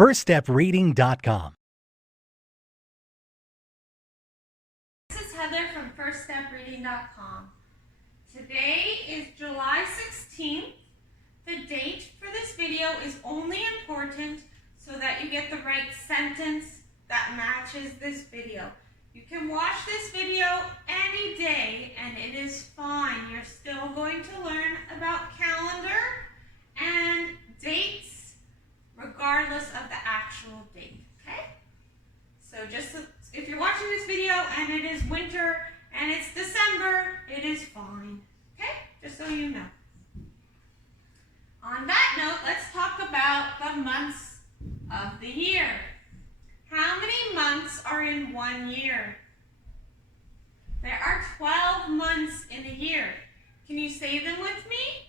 firststepreading.com. This is Heather from firststepreading.com. Today is July 16th. The date for this video is only important so that you get the right sentence that matches this video. You can watch this video any day and it is fine. You're still going to learn about calendar and dates regardless of the actual date, okay? So just if you're watching this video and it is winter and it's December, it is fine, okay? Just so you know. On that note, let's talk about the months of the year. How many months are in 1 year? There are 12 months in a year. Can you say them with me?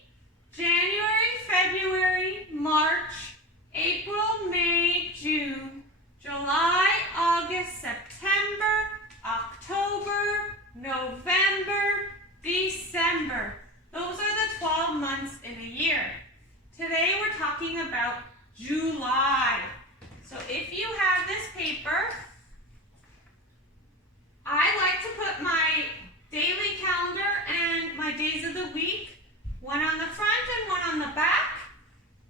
January, February, March, April, May, June, July, August, September, October, November, December. Those are the 12 months in a year. Today we're talking about July. So if you have this paper, I like to put my daily calendar and my days of the week, one on the front and one on the back.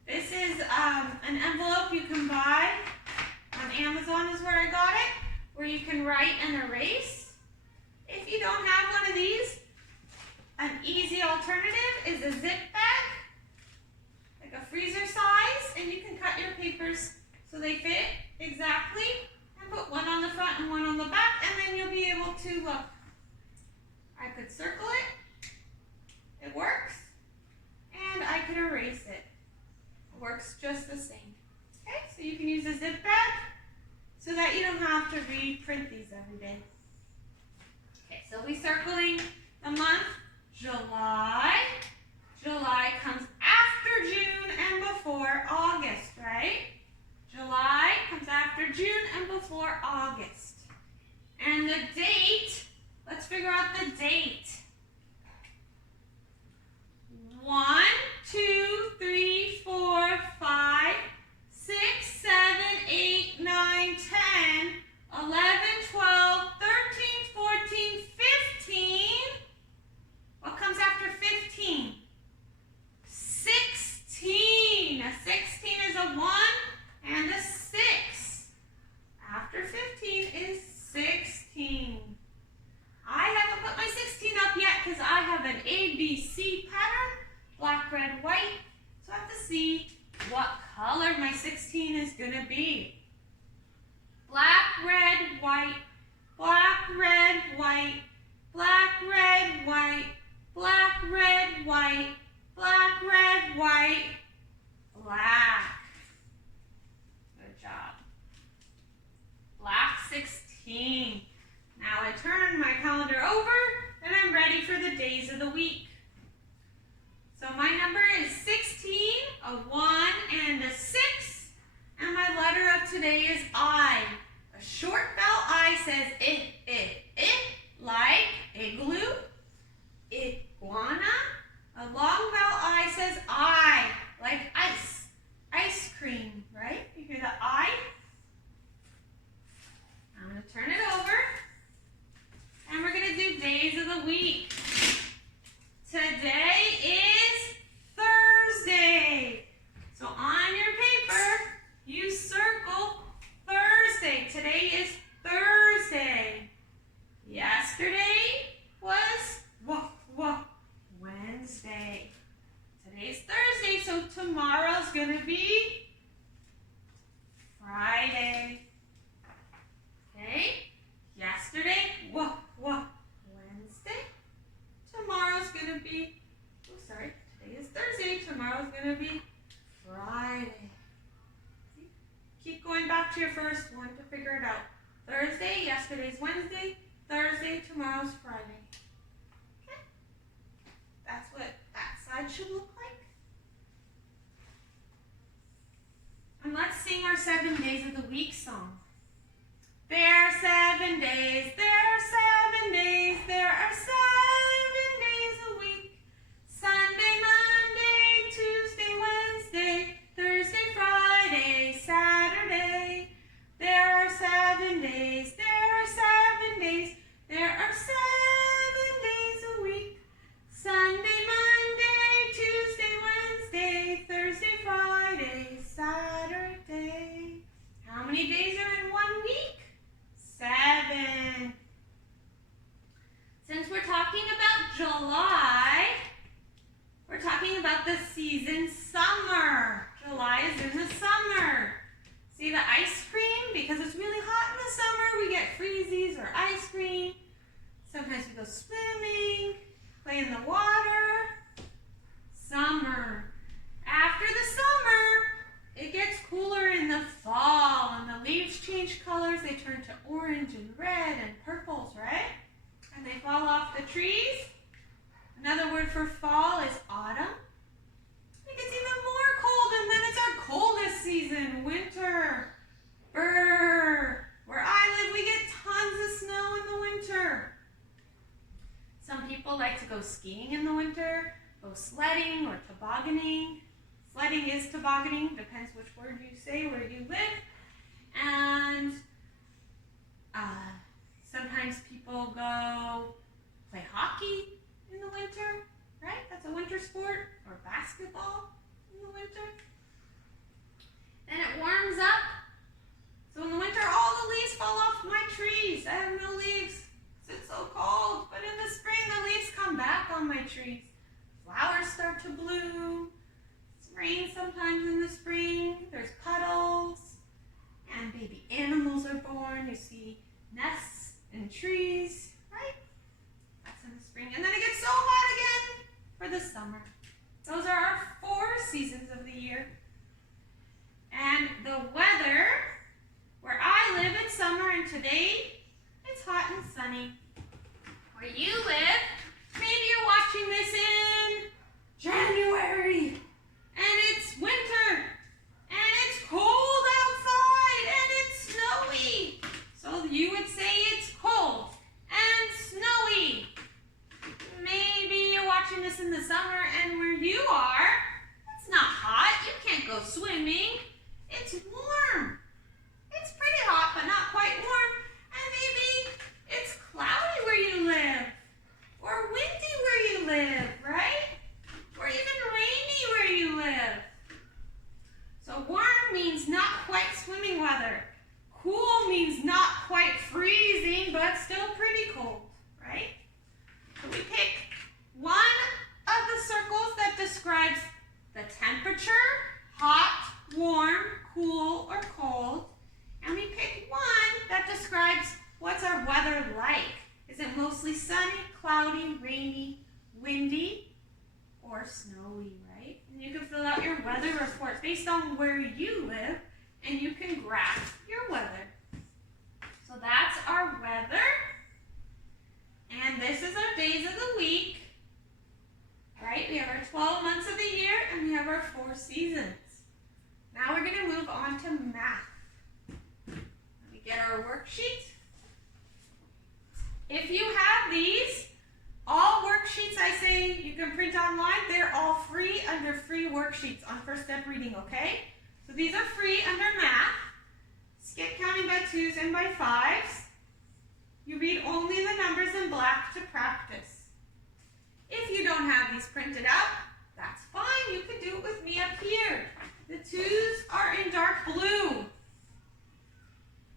This is an envelope you can buy on Amazon is where I got it, where you can write and erase. If you don't have one of these, an easy alternative is a zip bag, like a freezer size, and you can cut your papers so they fit exactly, and put one on the front and one on the back, and then you'll be able to look. I could circle it, it works, and I could erase it. It works just the same. Okay, so you can use a zip bag so that you don't have to reprint these every day. Okay, so we're circling the month July. July comes after June and before August, right? July comes after June and before August. And the date, let's figure out the date. 1, 2, 3, 4, 5, 6, 7, 8, 9, 10, 11, 12, 13, 14, 15. What comes after 15? 16. A 16 is a 1. And a 6. After 15 is 16. I haven't put my 16 up yet because I have an ABC pattern, black, red, white. So I have to see what color my 16 is going to be. Black, red, white, black, red, white, black, red, white, black, red, white, black, red, white, black. Job. Black 16. Now I turn my calendar over and I'm ready for the days of the week. So my number is 16, a 1 and a 6, and my letter of today is I. A short vowel I says it, like igloo, iguana. A long vowel I says I, like ice. Ice cream, right? You hear the I? I'm going to turn it over. And we're going to do days of the week. Today is Thursday. So on your paper, you circle Thursday. Today is Thursday. Yesterday was Wednesday. Today's Thursday, so tomorrow's going to be Friday. Okay? Yesterday, Wednesday. Tomorrow's going to be, today is Thursday. Tomorrow's going to be Friday. See? Keep going back to your first one to figure it out. Thursday, yesterday's Wednesday. Thursday, tomorrow's Friday. Okay? That's what that side should look like. And let's sing our 7 days of the week song. There are 7 days, there are 7 days, there are 7 days a week. Sunday, Monday, Tuesday, Wednesday, Thursday, Friday, Saturday, How many days are in 1 week? 7. Since we're talking about July, we're talking about the season summer. July is in the summer. See the ice cream? Because it's really hot in the summer, we get freezies or ice cream. Sometimes we go swimming, play in the water. Summer. After the summer, it gets cooler in the fall and the leaves change colors. They turn to orange and red and purples, right? And they fall off the trees. Another word for fall is autumn. It gets even more cold, and then it's our coldest season, winter. Brr. Where I live, we get tons of snow in the winter. Some people like to go skiing in the winter, go sledding or tobogganing. Sledding is tobogganing, depends which word you say where you live. And sometimes people go play hockey in the winter, right? That's a winter sport, or basketball in the winter. Then it warms up. So in the winter, all the leaves fall off my trees. I have no leaves because it's so cold. But in the spring, the leaves come back on my trees. Flowers start to bloom. It's rain sometimes in the spring. There's puddles. And baby animals are born. You see nests and trees, right? That's in the spring. And then it gets so hot again for the summer. Those are our 4 seasons of the year. And the weather, where I live, it's summer, and today it's hot and sunny. Where you live, maybe you're watching this in January, and it's winter, and it's cold outside, and it's snowy. So you would say it's cold and snowy. Maybe you're watching this in the summer, and where you are, it's not hot. You can't go swimming. It's warm. It's pretty hot, but not quite warm. And maybe it's cloudy where you live, or windy where you live, right? Or even rainy where you live. So warm means not quite swimming weather. Cool means not quite freezing, but still pretty cold, right? So we pick one of the circles that describes the temperature, hot, warm, cool, or cold. And we pick one that describes what's our weather like. Is it mostly sunny, cloudy, rainy, windy, or snowy, right? And you can fill out your weather report based on where you live, and you can graph your weather. So that's our weather. And this is our days of the week, right? We have our 12 months of the year, and we have our 4 seasons. Now we're going to move on to math. Let me get our worksheet. If you have these, all worksheets I say you can print online, they're all free under free worksheets on First Step Reading, okay? So these are free under math. Skip counting by 2s and by 5s. You read only the numbers in black to practice. If you don't have these printed out, that's fine. You can do it with me up here. The 2s are in dark blue,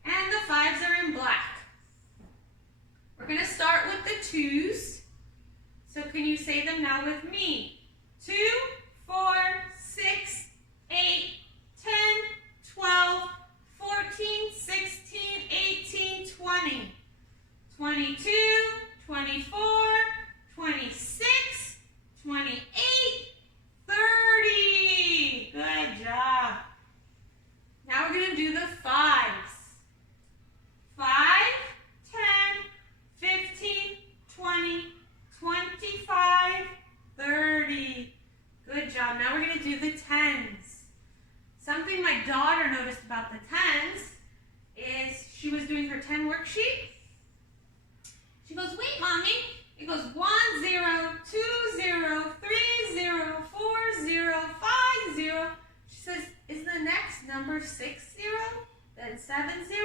and the 5s are in black. We're going to start with the 2s. So can you say them now with me? 2, 4, 6, 8, 10, 12, 14, 16, 18, 20. 22, 24, 26, 28, 30. Good job. Now we're going to do the 5s. 5, 10, 15, 20, 25, 30. Good job. Now we're going to do the 10s. Something my daughter noticed about the 10s is she was doing her 10 worksheet. She goes, wait, Mommy. It goes 1, 0, 2, 0, 3, 0, 4, 0, 5, 0. She says, is the next number 6, 0, then 7, 0,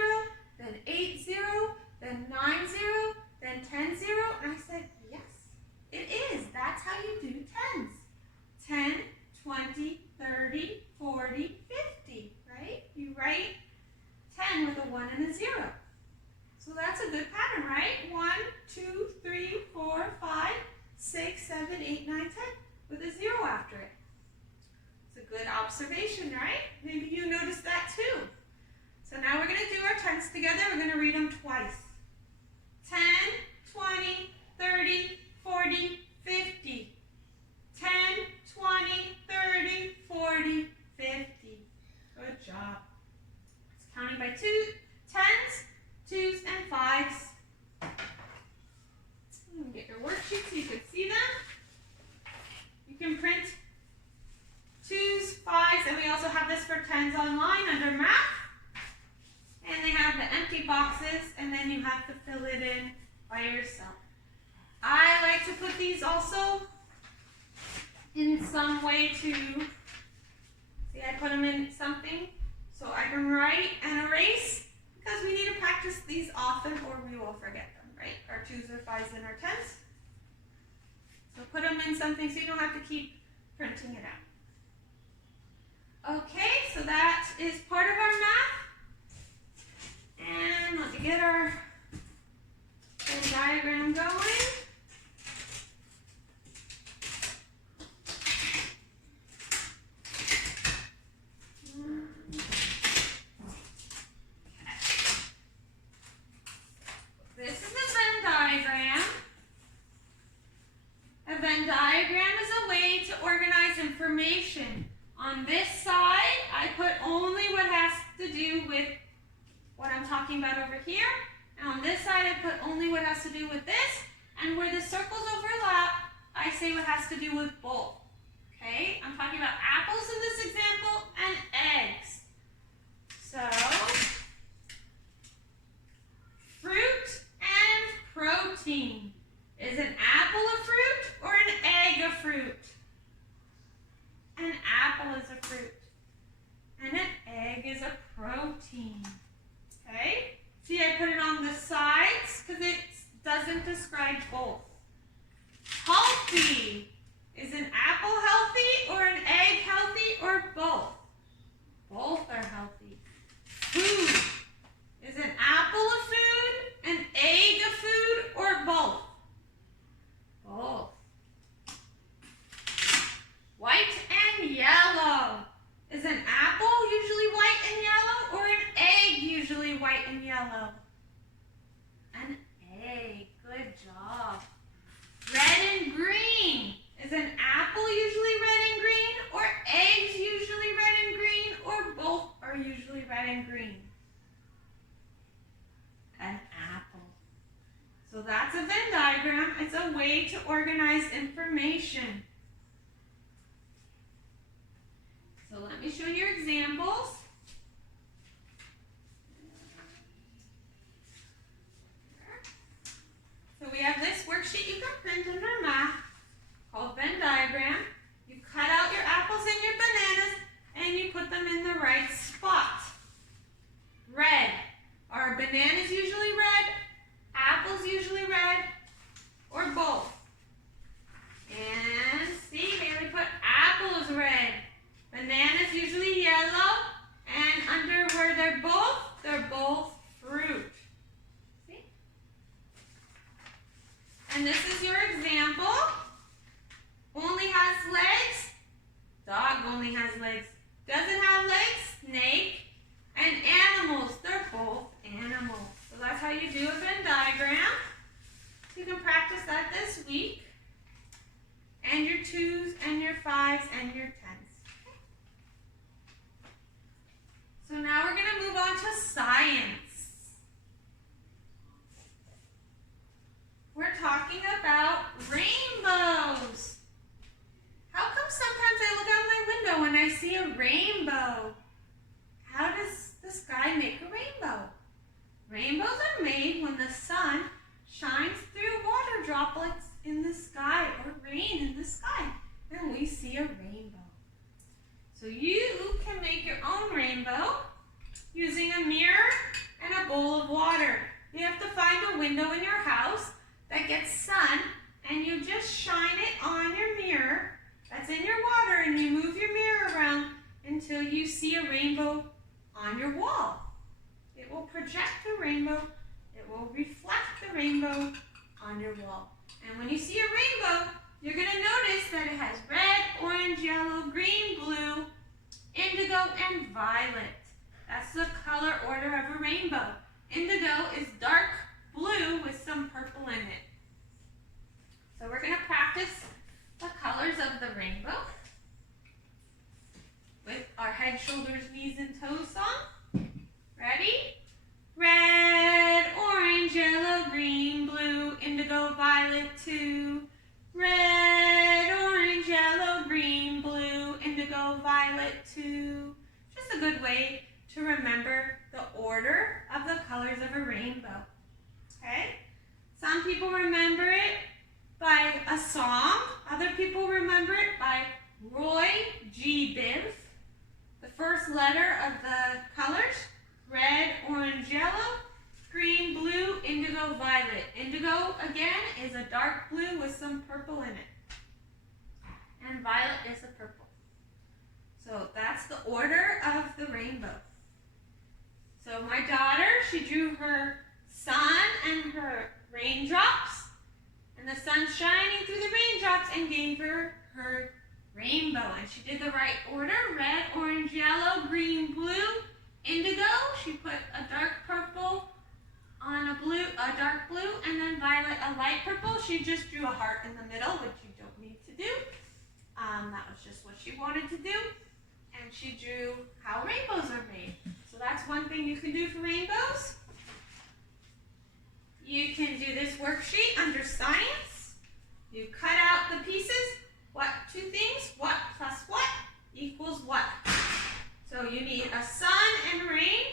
then 8, 0, then 9, 0, then 10, 0? And I said, yes, it is. That's how you do 10s. 10, 20, 30, 40, 50, right? You write 10 with a 1 and a 0. So that's a good pattern, right? 1, 2, 3, 4, 5, 6, 7, 8, 9, 10 with a 0 after it. It's a good observation, right? Maybe you noticed that too. So now we're going to do our 10s together. We're going to read them twice. 10, 20, 30, 40, 50. 10, 20, 30, 40, 50. Good job. It's counting by 10s, 2s, and 5s. Get your worksheets so you can see them. You can print 2s, 5s, and we also have this for 10s online under math. And they have the empty boxes, and then you have to fill it in by yourself. I like to put these also in some way too. See, I put them in something so I can write and erase, because we need to practice these often or we will forget them, right? Our 2s or 5s and our 10s. So put them in something so you don't have to keep printing it out. Okay, so that is part of our math. And let's get our Venn diagram going. This is a Venn diagram. A Venn diagram is a way to organize information. On this side, I put only what has to do with what I'm talking about over here. And on this side, I put only what has to do with this. And where the circles overlap, I say what has to do with both. Okay? I'm talking about apples in this example and eggs. So, fruit and protein. Is an apple a fruit or an egg a fruit? An apple is a fruit. And an egg is a protein. Okay? See, I put it on the sides because it doesn't describe both. Healthy. Is an apple healthy or an egg healthy or both? Both are healthy. Food. Is an apple a food, an egg a food, or both? Both. White and yellow. Is an apple usually white and yellow or an egg usually white and yellow? An egg. Good job. Red and green. Is an apple usually red and green or eggs usually red and green or both are usually red and green? An apple. So that's a Venn diagram. It's a way to organize information. So let me show you examples. So we have this worksheet you can print under math called Venn diagram. You cut out your apples and your bananas and you put them in the right spot. Red. Are bananas usually red? Apples usually red? Or both? And see, Bailey put apple is red. Bananas usually yellow, and under where they're both fruit. See? And this is your example. Only has legs. Dog only has legs. Doesn't have legs. Snake. And animals. They're both animals. So that's how you do a Venn diagram. You can practice that this week. And your 2s and your 5s and your 10s. So now we're going to move on to science. We're talking about rainbows. How come sometimes I look out my window and I see a rainbow? How does the sky make a rainbow? Rainbows are made when the sun shines through water droplets in the sky or rain in the sky, and we see a rainbow. So you can make your own rainbow using a mirror and a bowl of water. You have to find a window in your house that gets sun, and you just shine it on your mirror that's in your water, and you move your mirror around until you see a rainbow on your wall. It will project the rainbow. It will reflect the rainbow on your wall. And when you see a rainbow, you're going to notice that it has red, orange, yellow, green, blue, indigo, and violet. That's the color order of a rainbow. Indigo is dark blue with some purple in it. So we're going to practice the colors of the rainbow with our head, shoulders, knees, and toes song. Ready? Red, orange, yellow, green, blue, indigo, violet, 2. Red, orange, yellow, green, blue, indigo, violet, 2. Just a good way to remember the order of the colors of a rainbow. Okay? Some people remember it by a song. Other people remember it by Roy G. Biv. The first letter of the colors, red, orange, yellow, green, blue, indigo, violet. Indigo, again, is a dark blue with some purple in it. And violet is a purple. So that's the order of the rainbow. So my daughter, she drew her sun and her raindrops, and the sun shining through the raindrops, and gave her her rainbow. And she did the right order, red, orange, yellow, green, blue, indigo. She put a dark purple on a dark blue, and then violet, a light purple. She just drew a heart in the middle, which you don't need to do. That was just what she wanted to do. And she drew how rainbows are made. So that's one thing you can do for rainbows. You can do this worksheet under science. You cut out the pieces. What two things? What plus what equals what? So you need a sun and rain,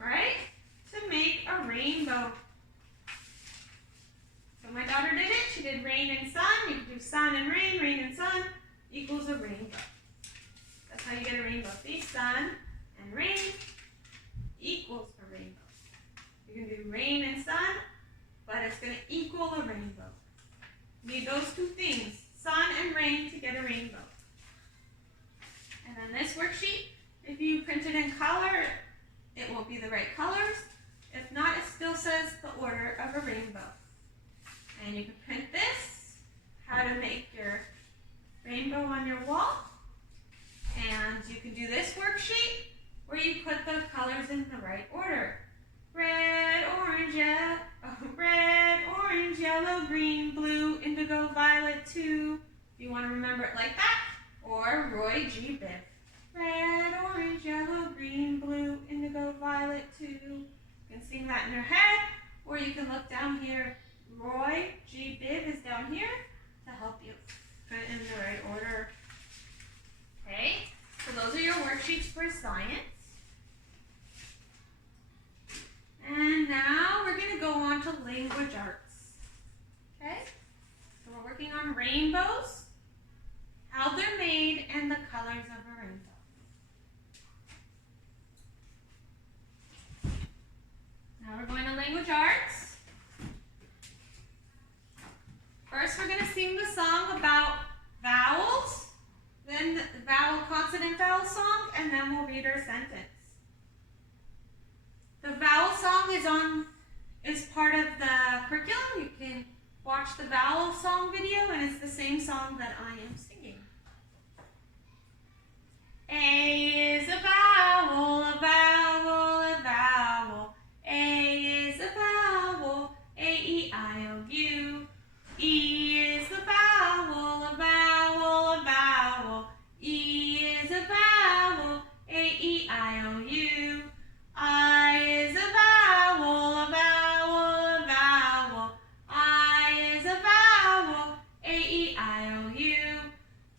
right, to make a rainbow. So my daughter did it. She did rain and sun. You can do sun and rain and sun equals a rainbow. That's how you get a rainbow. See, sun and rain equals a rainbow. You can do rain and sun, but it's going to equal a rainbow. You need those two things, sun and rain, to get a rainbow. And then this worksheet, if you print it in color, it will be the right colors. If not, it still says the order of a rainbow. And you can print this, how to make your rainbow on your wall. And you can do this worksheet where you put the colors in the right order. Red, orange, yellow, green, blue, indigo, violet, 2. If you want to remember it like that. Or Roy G. Biv. Red, orange, yellow, green, blue, indigo, violet, 2. You can sing that in your head. Or you can look down here. Roy G. Biv is down here to help you put it in the right order. Okay, so those are your worksheets for science. And now we're going to go on to language arts. Okay, so we're working on rainbows, how they're made, and the colors of a rainbow. Now we're going to language arts. First, we're going to sing the song about vowels, then the vowel, consonant, vowel song, and then we'll read our sentence. The vowel song is part of the curriculum. You can watch the vowel song video, and it's the same song that I am singing. A is a vowel, a vowel, a vowel. A is a vowel, A-E-I-O-U. E is a vowel, a vowel, a vowel. E is a vowel, A-E-I-O-U. I is a vowel, a vowel, a vowel. I is a vowel, A-E-I-O-U.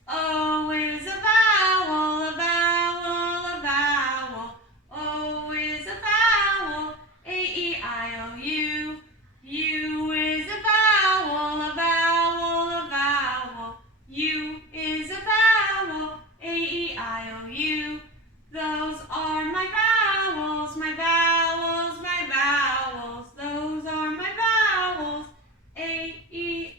O is a vowel, a vowel, a vowel. O is a vowel, A-E-I-O-U. U is a vowel, a vowel, a vowel. U is a vowel, A-E-I-O-U. Those are my vowels, my vowels, my vowels. Those are my vowels, A-E-I-O-U.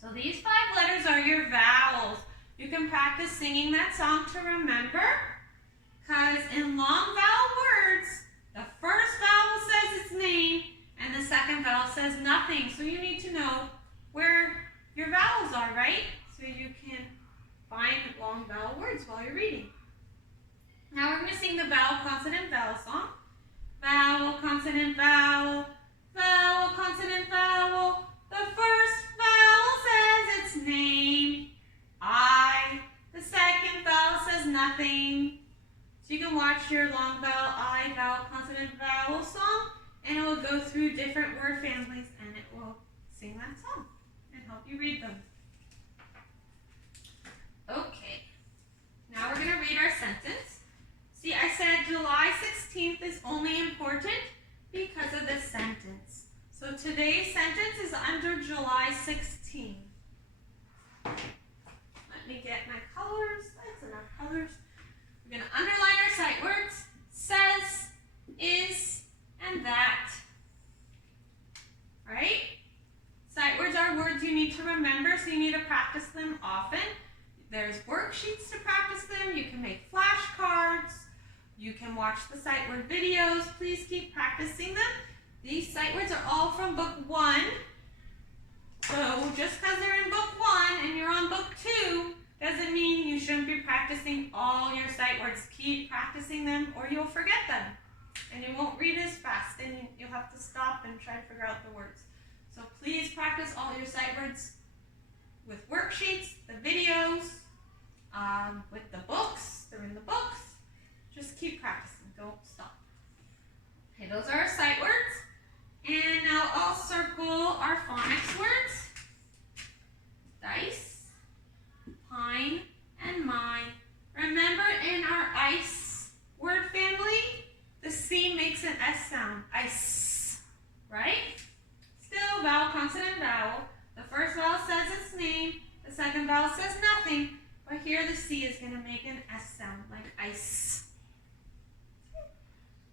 So these 5 letters are your vowels. You can practice singing that song to remember, because because in long vowel words, the first vowel says its name and the second vowel says nothing. So you need to know where your vowels are, right? So you can find long vowel words while you're reading. Now we're going to sing the vowel, consonant, vowel song. Vowel, consonant, vowel, vowel, consonant, vowel. The first vowel says its name, I. The second vowel says nothing. So you can watch your long vowel I, vowel, consonant, vowel song, and it will go through different word families and it will sing that song and help you read them. Okay, now we're going to read our sentence. See, I said July 16th is only important because of this sentence. So today's sentence is under July 16th. Let me get my colors. That's enough colors. We're going to underline our sight words. Says, is, and that. Right? Sight words are words you need to remember, so you need to practice them often. There's worksheets to practice them. You can make flashcards. You can watch the sight word videos. Please keep practicing them. These sight words are all from book 1. So just because they're in book 1 and you're on book 2 doesn't mean you shouldn't be practicing all your sight words. Keep practicing them or you'll forget them. And you won't read as fast and you'll have to stop and try to figure out the words. So please practice all your sight words with worksheets, the videos, with the books. They're in the books. Just keep practicing. Don't stop. Okay, those are our sight words. And now I'll circle our phonics words. Dice, pine, and mine. Remember in our ice word family, the C makes an S sound. Ice, right? Still vowel, consonant, vowel. The first vowel says its name. The second vowel says nothing. But here the C is going to make an S sound, like ice.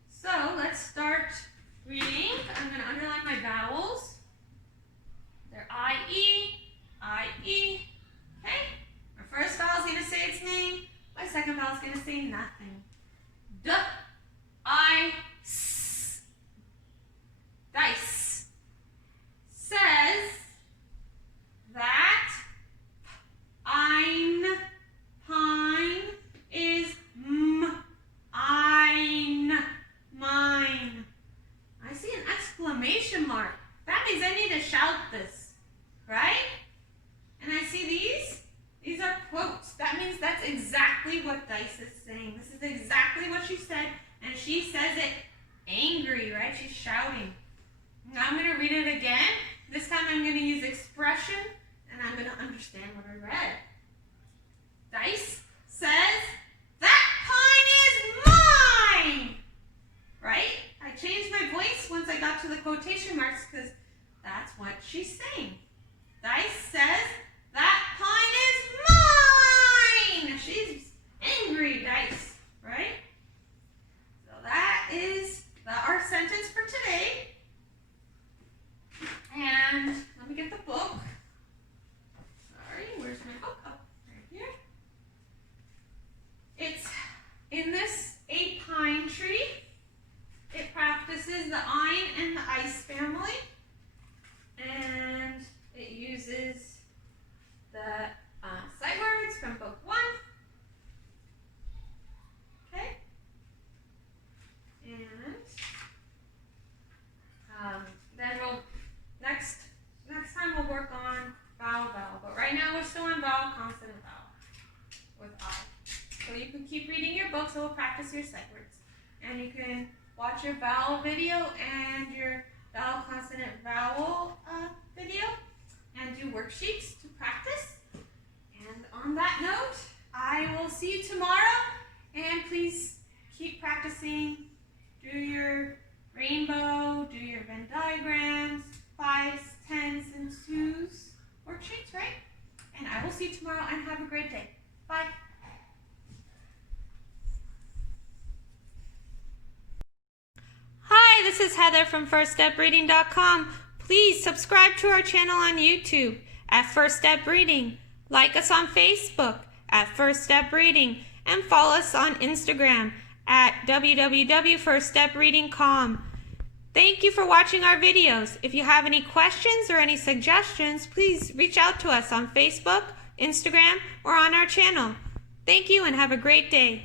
So let's start reading. I'm going to underline my vowels. They're I-E, I-E. Okay? My first vowel is going to say its name. My second vowel is going to say nothing. D, I, S. Dice. Says that ein, pine is m, ein, mine. I see an exclamation mark. That means I need to shout this, right? And I see these. These are quotes. That means that's exactly what Dice is saying. This is exactly what she said, and she says it angry, right? She's shouting. Now I'm going to read it again. This time I'm going to use expression, and I'm going to understand what I read. Dice says, that pine is mine! Right? I changed my voice once I got to the quotation marks because that's what she's saying. Dice says, that pine is mine! She's angry, Dice, right? So that is our sentence for today. And let me get the book. Sorry, where's my book? Oh, right here. It's in this a pine tree. It practices the ein and the ice family. And it uses the sight words from book 1. Okay. And then next time we'll work on vowel. But right now we're still on vowel, consonant, vowel with I. So you can keep reading your books. So we'll practice your sight words. And you can watch your vowel video and your vowel, consonant, vowel video and do worksheets to practice. And on that note, I will see you tomorrow. And please keep practicing. Do your rainbow, do your Venn diagrams, 5s, 10s, and 2s worksheets, right? And I will see you tomorrow and have a great day. Bye. Hi, this is Heather from FirstStepReading.com. Please subscribe to our channel on YouTube at First Step Reading. Like us on Facebook at First Step Reading and follow us on Instagram at www.firststepreading.com. Thank you for watching our videos. If you have any questions or any suggestions, please reach out to us on Facebook, Instagram, or on our channel. Thank you and have a great day.